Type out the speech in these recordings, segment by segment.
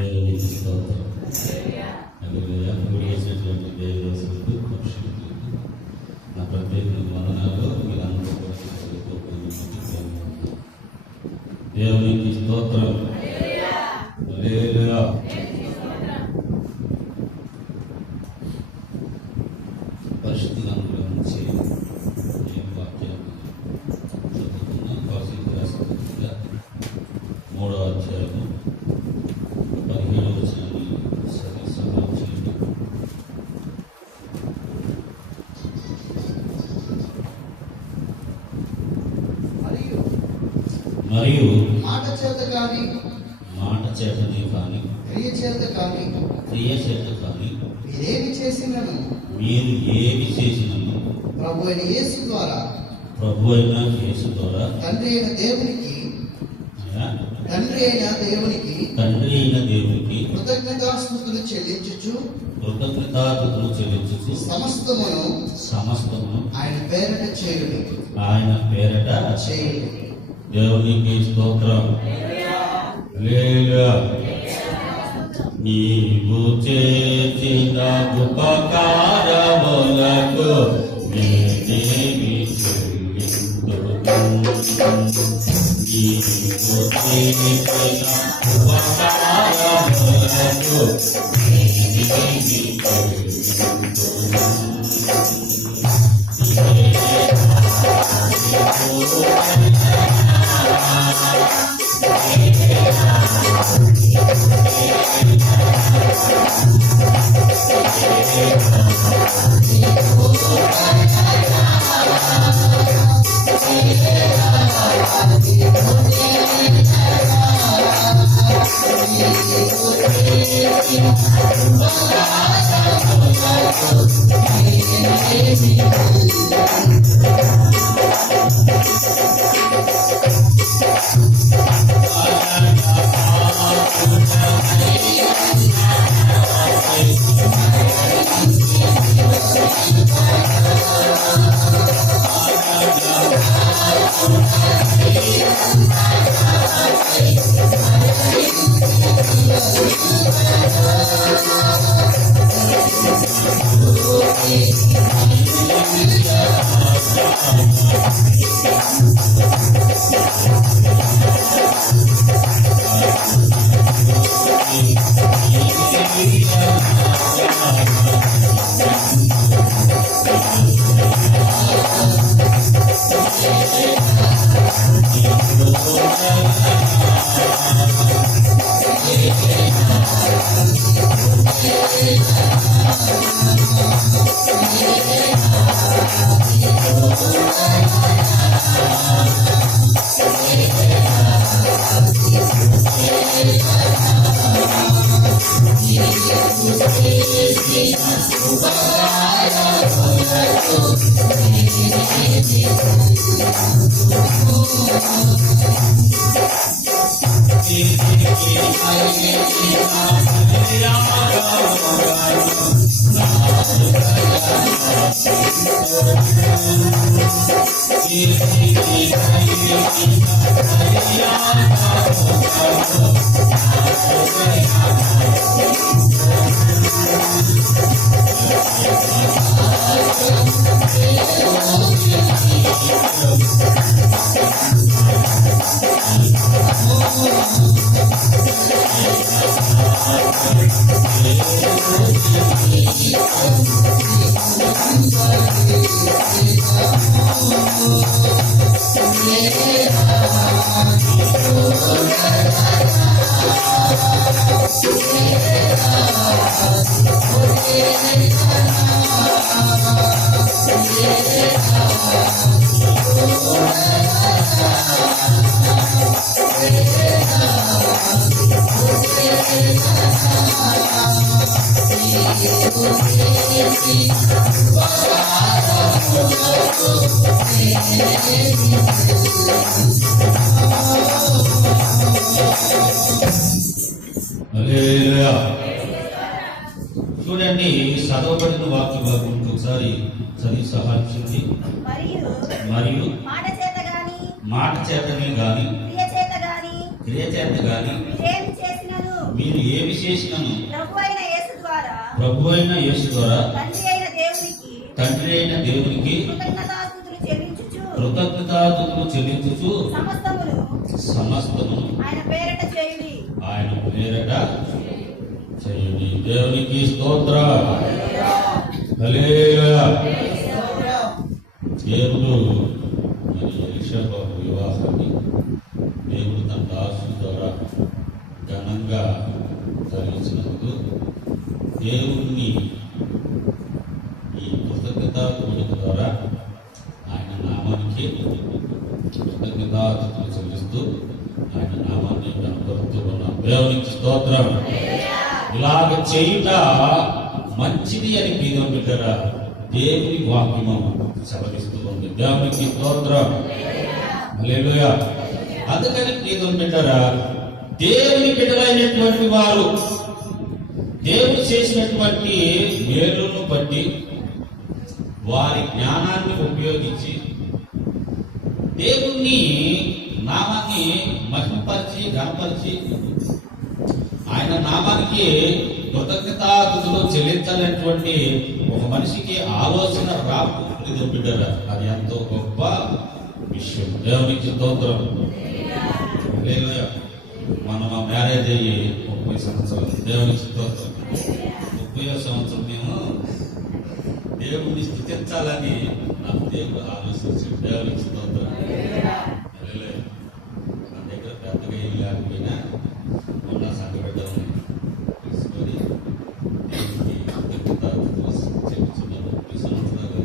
దేవునికి స్తోత్రం. హల్లెలూయా. కూడి చేసినటువంటి దేవదాసులకు, పక్షులకు నా ప్రత్యేక వందనాలు. మీరందరూ కూడా దేవునికి స్తోత్రం. హల్లెలూయా. పరిశుద్ధ గ్రంథంలో నుంచి వాక్యాన్ని చదువుకున్నాం. కాశీకి రాసిన పత్రిక 3వ అధ్యాయము 17వ వచనాన్ని సహాయం చేయండి. మరియు మాట చేతనే కానీ క్రియ చేత కానీ మీరు ఏమి చేసినను ప్రభు అయిన యేసు ద్వారా తండ్రి అయిన దేవునికి కృతజ్ఞతాస్తుతులు చెల్లించుచు సమస్తమును ఆయన పేరట చేయుడి. దేవునికి స్తోత్రం. హల్లెలూయా. నీవు చేసిన ఉపకారములకు నేనేమి చెల్లింతును? నీవు చేసిన ఉపకారములకు నేనేమి చెల్లింతును? చూడండి, చదవబడిన వాక్య భాగం ఒకసారి చదివి సహాయం చేయండి. మరియు మాట చేతనే గాని క్రియ చేత గాని మీరేమి చేసినను మీరు ఏమి చేసినను ప్రభువైన యేసు ద్వారా ప్రభు అయిన యేసు ద్వారా తండ్రి అయిన దేవునికి కృతజ్ఞతాస్తుతులు చెల్లించుచు సమస్తమును ఆయన పేరట చేయుడి. దేవునికి స్తోత్రం. హల్లెలూయా. దేవుడు మరి ఎలీషా బాబు వివాహాన్ని దేవుడు తన దాసుల ద్వారా ఘనంగా జరిగించినందుకు దేవుణ్ణి ఈ కృతజ్ఞతా కూడిక ద్వారా ఆయన నామానికి కృతజ్ఞతాస్తుతులు చెల్లిస్తూ ఆయన నామాన్ని కనపరుస్తూ ఉన్నాం. దేవునికి స్తోత్రం. ఇలాగ చేయుట మంచిది అని ప్రియమైన బిడ్డలారా దేవుని వాక్యము సెలవిస్తూ ఉంది. దేవునికి స్తోత్రం. హల్లెలూయా. అందుకని ప్రియమైన బిడ్డలారా దేవుని బిడ్డలైనటువంటి వారు దేవుడు చేసినటువంటి మేలును బట్టి వారి జ్ఞానాన్ని ఉపయోగించి దేవుణ్ణి నామాన్ని మహిమపరిచి ఘనపరిచి ఆయన నామానికి కృతజ్ఞతాస్తుతులు చెల్లించాలనేటువంటి ఒక మనిషికి ఆలోచన రాకుండా బిడ్డరా అది ఎంతో గొప్ప విషయం. దేవునికి స్తోత్రం. హల్లెలూయా. మనం ఆ మ్యారేజ్ అయ్యి 30 సంవత్సరాలు. దేవునికి స్తోత్రం. 30వ సంవత్సరం మేము దేవుణ్ణి స్తుతించాలని నాకు దేవుడు ఆలోచించాడు. దేవునికి స్తోత్రం. హల్లెలూయా. నా దగ్గర పెద్దగా ఏం లేకపోయినా ఉన్న సంఘబిడ్డలను తీసుకొని దేవునికి కృతజ్ఞతాస్తుతులు చెల్లించున్నాను. 30 సంవత్సరాలు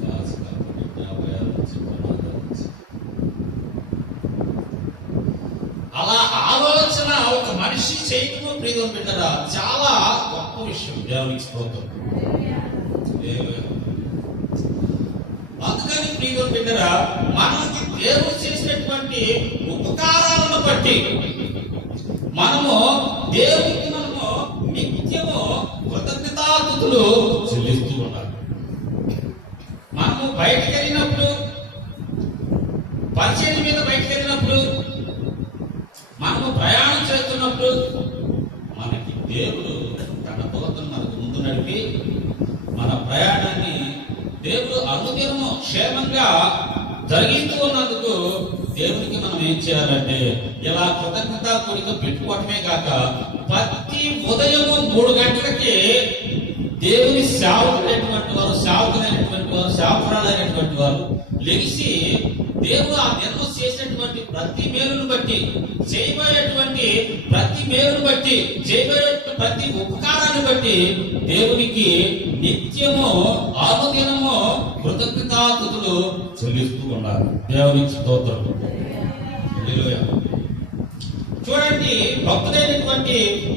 క్లాస్ కాబట్టి 56 నుంచి ప్రమాదాల నుంచి అలా ఆలోచన ఒక మనిషి చేయటము ప్రియమైన బిడ్డలారా చాలా గొప్ప విషయం. దేవునికి స్తోత్రం. అందుకని ప్రియమైన బిడ్డలారా మనకి దేవుడు చేసినటువంటి ఉపకారాలను బట్టి మనము దేవునికి నిత్యము కృతజ్ఞతాస్తుతులు చెల్లిస్తూ ఉండాలి. మనము బయటకు వెళ్ళినప్పుడు పరిచయం మీద బయటకు వెళ్ళినప్పుడు మనము ప్రయాణం చేస్తున్నప్పుడు మనకి దేవుడు తన దూతను మనకు ముందు నడిపి మన ప్రయాణాన్ని దేవుడు అనుదినము క్షేమంగా జరిగిస్తూ ఉన్నందుకు దేవునికి మనం ఏం చేయాలంటే ఇలా కృతజ్ఞతా కూడిక పెట్టుకోవటమే కాక ప్రతి ఉదయము 3 గంటలకి దేవుని సేవకులైనటువంటి వారు సేవకురాలైనటువంటి వారు లెగిసి దేవుడు ఆ దినము చేసినటువంటి ప్రతి మేలును బట్టి చేయబోయేటువంటి ప్రతి మేలును బట్టి చేయబోయే ప్రతి ఉపకారాన్ని బట్టి దేవునికి నిత్యము అనుదినము కృతజ్ఞతాస్తుతులు చెల్లిస్తూ ఉండాలి. దేవునికి స్తోత్రం. హల్లెలూయా. చూడండి భక్తుడైనటువంటి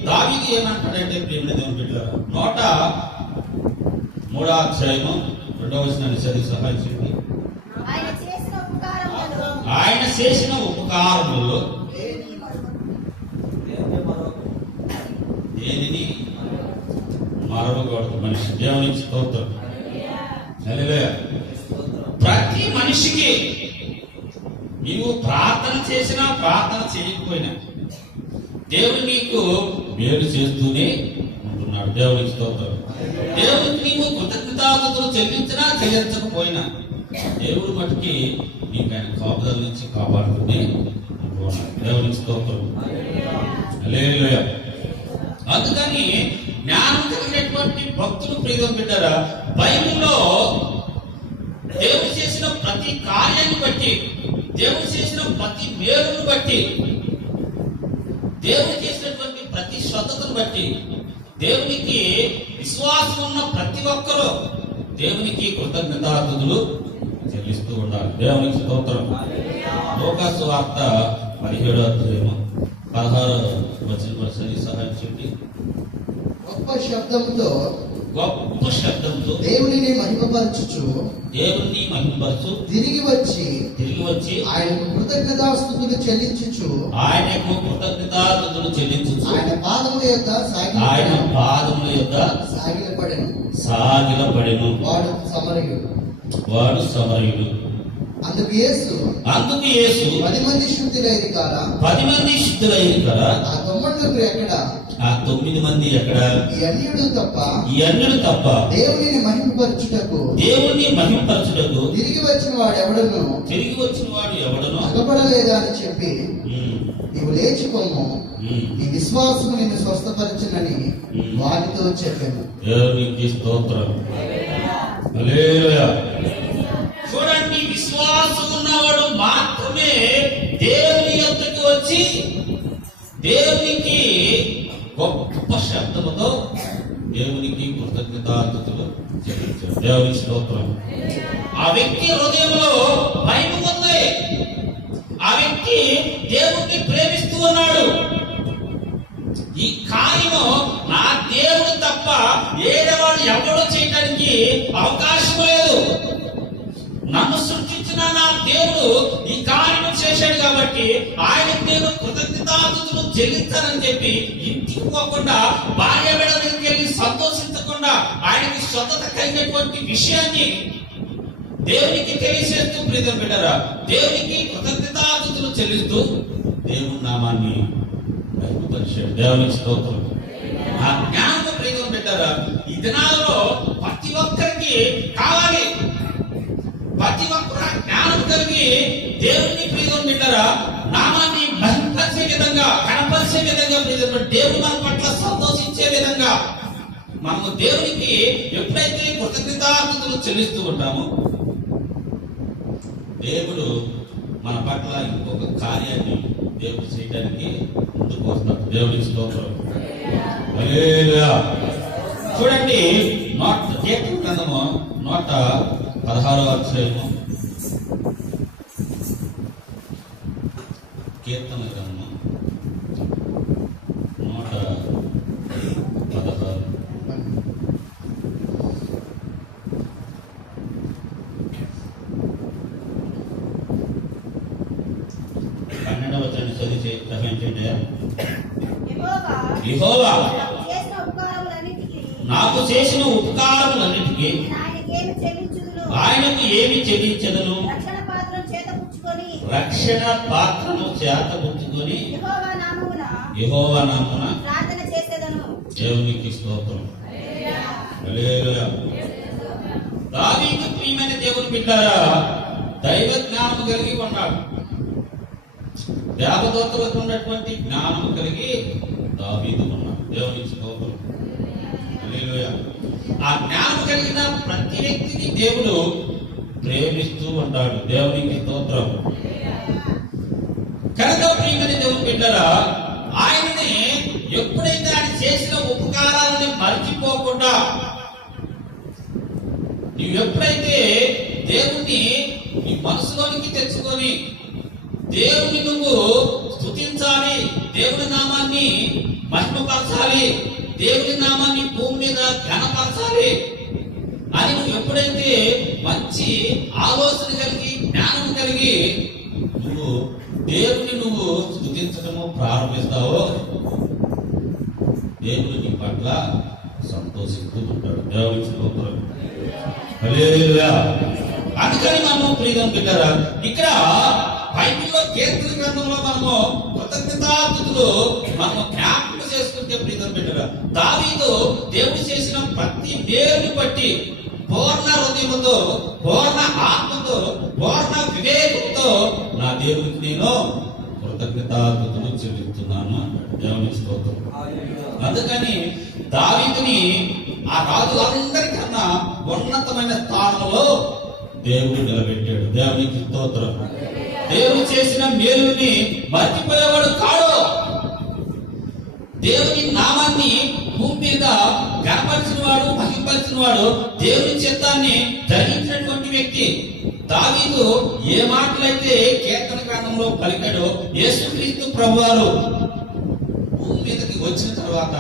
దావీదు ఏమంటాడంటే ప్రియమైన దేవుని బిడ్డలారా 103వ అధ్యాయము 2వ వచనాన్ని చదివి సహాయం చేయండి. ఆయన చేసిన ఉపకారములలో దేనిని మరవకూడదు మనిషి. దేవునికి స్తోత్రం. హల్లెలూయా. ప్రతి మనిషికి నీవు ప్రార్థన చేసినా ప్రార్థన చేయకపోయినా దేవుడు నీకు మేలు చేస్తూనే ఉంటున్నాడు. దేవునికి స్తోత్రం. దేవుడికి నీవు కృతజ్ఞతాస్తుతులు చెల్లించినా చెల్లించకపోయినా దేవుడు మటుకి నీకు ఆయన కాపుదల నుంచి కాపాడుతూనే ఉంటున్నాడు. దేవునికి స్తోత్రం. హల్లెలూయా. అందుకని జ్ఞానం కలిగినటువంటి భక్తులు ప్రియమైన బిడ్డలారా బైబిల్లో దేవుడు చేసిన ప్రతి కార్యాన్ని బట్టి దేవుడు చేసిన ప్రతి మేలును బట్టి దేవుడు చేసినటువంటి ప్రతి స్వతను బట్టి దేవునికి విశ్వాసం ఉన్న ప్రతి ఒక్కరూ దేవునికి కృతజ్ఞతాస్తుతులు చెల్లిస్తూ ఉండాలి. దేవునికి స్తోత్రం. లూకాసు సువార్త 17వ అధ్యాయము 16వ వచనం సహాయం చెప్పి గొప్ప శబ్దముతో దేవుని మహిమపరచు తిరిగి వచ్చి ఆయనకు కృతజ్ఞతాస్తుతులు చెల్లించుచు ఆయన పాదముల యొద్ద సాగిలపడెను. వాడు సమరయుడు. అందుకు యేసు అందుకు యేసు 10 మంది శుద్ధులైన కాల 10 మంది శుద్ధులైన కదా ఆ 9 ఎక్కడ ఆ 9 మంది ఎక్కడ? ఈ అన్యుడు తప్ప దేవుని మహిమపరచుటకు తిరిగి వచ్చిన వాడు ఎవడను అగపడలేదా అని చెప్పి నీవు లేచిపోము, నీ విశ్వాసము నిన్ను స్వస్థపరచునని వారితో చెప్పాను. దేవునికి స్తోత్రం. హల్లెలూయా. చూడండి, విశ్వాసం ఉన్నవాడు మాత్రమే దేవుని యొద్దకు వచ్చి దేవునికి గొప్ప శబ్దముతో దేవునికి కృతజ్ఞతాస్తుతులు చెల్లించాడు. దేవుని స్తోత్రం. ఆ వ్యక్తి హృదయంలో భయం ఉంది. ఆ వ్యక్తి దేవుణ్ణి ప్రేమిస్తూ ఉన్నాడు. ఈ కార్యము నా దేవుడు తప్ప ఏడవాడు ఎవడో చేయడానికి అవకాశం లేదు. నన్ను సృష్టించిన నా దేవుడు ఈ కార్యం చేశాడు కాబట్టి ఆయనకు నేను కృతజ్ఞతాస్తుతులు చెల్లించానని చెప్పి ఇంటికి పోకుండా భార్య బిడ్డల దగ్గరికి వెళ్ళి సంతోషించకుండా ఆయనకి స్వతత కలిగినటువంటి విషయాన్ని దేవునికి తెలియజేస్తూ ప్రియమైన బిడ్డరా, దేవునికి కృతజ్ఞతాస్తుతులు చెల్లిస్తూ దేవుని నామాన్ని మహిమపరిచాడు. దేవునికి స్తోత్రం. ఆ జ్ఞానం ప్రియమైన బిడ్డరా, ఈ దినాల్లో ప్రతి ఒక్కరికి కావాలి. ప్రతి ఒక్కరు జ్ఞానం కలిగి దేవుని ప్రియమైన బిడ్డరా నామాన్ని మహిమపరిచే విధంగా, కనపరిచే విధంగా, దేవుడు మన పట్ల సంతోషించే విధంగా మనము దేవునికి ఎప్పుడైతే కృతజ్ఞతాస్తుతులు చెల్లిస్తూ ఉంటామో దేవుడు మన పట్ల ఇంకొక కార్యాన్ని దేవుడు చేయడానికి ముందుకు వస్తాడు. దేవునికి స్తోత్రం. హల్లెలూయా. చూడండి, కీర్తన గ్రంథము 116వ అధ్యాయము, కీర్తన గ్రంథము 116. యెహోవా నాకు చేసిన ఉపకారములన్నిటికీ ఆయనకు ఏమి చెల్లించదును? రక్షణ పాత్రను చేతపుచ్చుకొని యెహోవా నామమున దేవునికి స్తోత్రం. హల్లెలూయా. దావీదు ప్రియమైన దేవుని బిడ్డలారా, దైవ జ్ఞానము కలిగి ఉన్నాడు. దేవదూతలకు ఉన్నటువంటి జ్ఞానము కలిగి దావీదు ఉన్నాడు. దేవునికి స్తోత్రం. హల్లెలూయా. ఆ జ్ఞానం కలిగిన ప్రతి వ్యక్తిని దేవుడు ప్రేమిస్తూ ఉంటాడు. దేవునికి స్తోత్రం. కనుక ప్రియమైన దేవుని బిడ్డలారా, ఆయనని ఎప్పుడైతే ఆయన చేసిన ఉపకారాలని మర్చిపోకుండా నువ్వు ఎప్పుడైతే దేవుణ్ణి నీ మనసులోనికి తెచ్చుకొని దేవుని నువ్వు స్తుతించాలి, దేవుని నామాన్ని మహిమపరచాలి, దేవుని నామాన్ని భూమి మీద ఘనపరచాలి అని నువ్వు ఎప్పుడైతే మంచి ఆలోచన కలిగి జ్ఞానం కలిగి నువ్వు దేవుని నువ్వు స్తుతించడము ప్రారంభిస్తావో దేవుడు నీ పట్ల సంతోషిస్తూ ఉంటాడు. దేవుని స్తోత్రం. హల్లెలూయా. అందుకని మనము ప్రియమైన బిడ్డలారా, ఇక్కడ బైబిల్లో కీర్తన గ్రంథంలో మనము కృతజ్ఞతాస్తుతులు మనము జ్ఞాపకం చేసుకుంటే ప్రియమైన బిడ్డలారా, దావీదు దేవుడు చేసిన ప్రతి మేలుని బట్టి పూర్ణ హృదయముతో, పూర్ణ ఆత్మతో, పూర్ణ వివేకంతో నా దేవునికి నేను కృతజ్ఞతాస్తుతులు చెల్లిస్తున్నాను అన్నాడు. దేవుని స్తోత్రం. అందుకని దావీదుని ఆ రాజులందరికన్నా ఉన్నతమైన స్థానంలో దేవుడు నిలబెట్టాడు. దేవునికి స్తోత్రం. దేవుడు చేసిన మేలుని మర్చిపోయేవాడు కాడు. దేవుని నామాన్ని భూమి మీద గణపరిచిన వాడు, మహిమపరిచిన వాడు, దేవుని చిత్తాన్ని ధరించినటువంటి వ్యక్తి. దావీదు ఏ మాటలైతే కీర్తన గ్రంథంలో పలికాడో, యేసుక్రీస్తు ప్రభువారు భూమి మీదకి వచ్చిన తర్వాత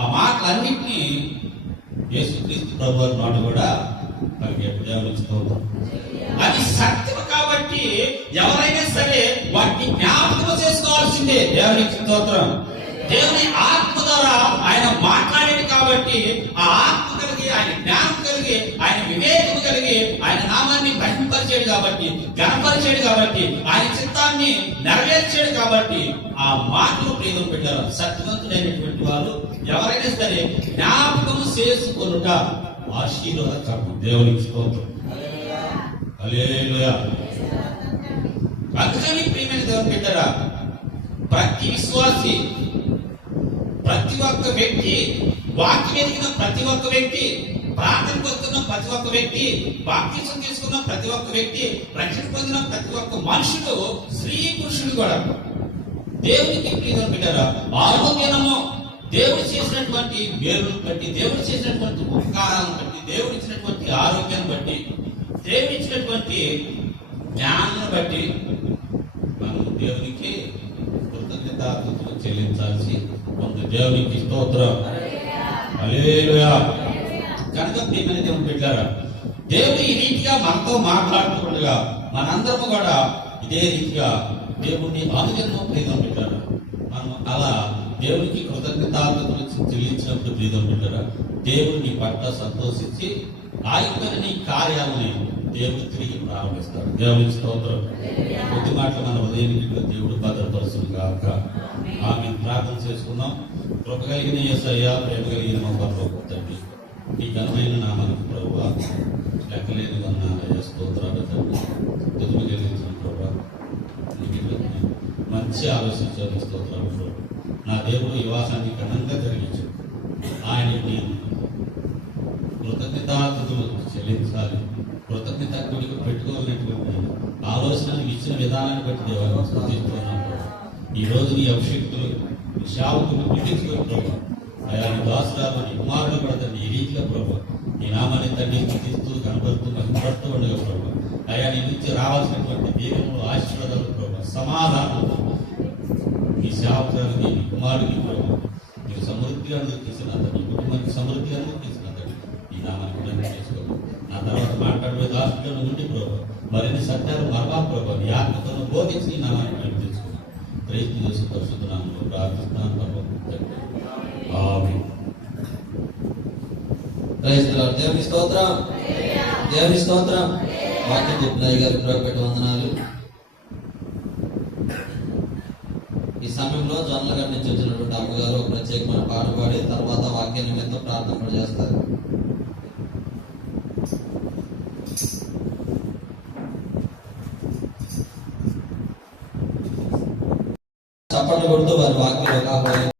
ఆ మాటలన్నింటినీ యేసుక్రీస్తు ప్రభువారి మాట కూడా పలికాడు. దేవునికి స్తోత్రం. అది సత్యం కాబట్టి ఎవరైనా సరే వాటిని జ్ఞాపకం చేసుకోవాల్సిందే. దేవునికి స్తోత్రం. దేవుని ఆత్మ ద్వారా ఆయన మాట్లాడేది కాబట్టి ఆ ఆత్మ కలిగి, ఆయన జ్ఞానం కలిగి, ఆయన వివేకం కలిగి, ఆయన నామాన్ని మహిమపరిచే మహిమపరిచాడు కాబట్టి, ఘనపరిచాడు కాబట్టి, ఆయన చిత్తాన్ని నెరవేర్చాడు కాబట్టి ఆ మాటలు ప్రియమైన పెట్టారు. సత్యవంతుడైనటువంటి వారు ఎవరైనా సరే జ్ఞాపకం చేసుకొనుట ఆశీర్వాదకరం. దేవునికి స్తోత్రం. హల్లెలూయా. అందుకని ప్రియమైన దేవుని పెట్టారా, ప్రతి విశ్వాసి, ప్రతి ఒక్క వ్యక్తి, వాక్యం ఎదిగిన ప్రతి ఒక్క వ్యక్తి, ప్రార్థనకు వస్తున్న ప్రతి ఒక్క వ్యక్తి, బాప్తిసం తీసుకున్న ప్రతి ఒక్క వ్యక్తి, రక్షణ పొందిన ప్రతి ఒక్క మనుషుడు, స్త్రీ పురుషుడు కూడా దేవునికి ప్రియమైన పెట్టారా, ఆరోగ్యము దేవుడు చేసినటువంటి మేలును బట్టి, దేవుడు చేసినటువంటి ఉపకారాలను బట్టి, దేవుడు ఇచ్చినటువంటి ఆరోగ్యాన్ని బట్టి, దేవుడు ఇచ్చినటువంటి జ్ఞానాన్ని బట్టి మనం దేవునికి కృతజ్ఞతాస్తుతులు చెల్లించాల్సి ఉంది. దేవునికి స్తోత్రం. హల్లెలూయా. కనుక ప్రియమైన దేవుని బిడ్డలారా, దేవుడు ఈ రీతిగా మనతో మాట్లాడుతుండగా మనందరము కూడా ఇదే రీతిగా దేవుడిని ఆనుగత్వం ప్రియమైన బిడ్డలారా, మనం అలా దేవునికి కృతజ్ఞతాస్తుతులు చెల్లించినప్పుడు ప్రియమైన బిడ్డలారా, దేవుడు నీ పట్ల సంతోషించి ఆగిపోయిన నీ కార్యాలని దేవుడు తిరిగి ప్రారంభిస్తాడు. దేవునికి స్తోత్రం. కొద్ది మాటలు మన హృదయానికి దేవుడు భద్రపరుచును గాక. ఆమె ప్రార్థన చేసుకుందాం. కృప కలిగిన యేసయ్య, ప్రేమ కలిగిన మా పరలోక తండ్రి, ఈ ఘనమైన నామమునకు ప్రభువా లెక్కలేని వందనాలయ్యా, స్తోత్రాలు తండ్రి. దుఃఖ కలిగించిన ప్రభువా నీకు మంచి ఆలోచించాలి. స్తోత్రాలు ప్రభు. నా దేవుడు వివాహాన్ని ఘనంగా జరిగించు. ఆయనకి కృతజ్ఞతాస్తుతులు చెల్లించాలి. కృతజ్ఞత గుడికి పెట్టుకోవాలనేటువంటి ఆలోచనలు ఇచ్చిన విధానాన్ని బట్టి దేవాలను స్తుతిస్తున్నాం. ఈ రోజు నీ అభిషేక్తులు, నీ సేవకులు పిలిపించుకుని ప్రభు, అయా నీ దాసురాలు, నీ కుమారులు కూడా తండ్రి ఈ రీతిగా ప్రభు నీ నామాన్ని తండ్రి స్థుతిస్తూ కనబడుతూ మహిమపడుతూ ఉండగా ప్రభు, అయా నీ నుంచి రావాల్సినటువంటి దీవెనలు, ఆశీర్వాదాలు ప్రభు, సమాధానం నీ సేవకురాలకి, నీ కుమారుడికి ప్రభు నీకు సమృద్ధిగా అందరికీసిన తండ్రి, నీ కుటుంబానికి సమృద్ధిగా అందరికీసిన తండ్రి ఈ నామాన్ని కూడా చేసుకోవాలి. నా తర్వాత మాట్లాడే దాసులను ఉండి ప్రభు మరిన్ని సత్యాలు మరవా ప్రభు నీ ఆత్మతో బోధించి నీ నామాన్ని నడిపించుకున్నాను. ప్రయత్నం చేసి పరిశుద్ధ నామంలో ప్రార్థిస్తున్నాను ప్రభు. ఆమేన్. Praise the lord. దేవుని స్తోత్రం. దేవుని స్తోత్రం. వాక్యం చెప్పిన గారికి ప్రభుపెట్టి వందనాలు. ఈ సమయంలో జొన్నల గారి నుంచి వచ్చినటువంటి అమ్మగారు ఒక ప్రత్యేకమైన పాట పాడి తర్వాత వాక్య నిమిత్తం ప్రార్థన కూడా చేస్తారు. చప్పట్లు కొడుతూ వారి వాక్యంలో కాపాడే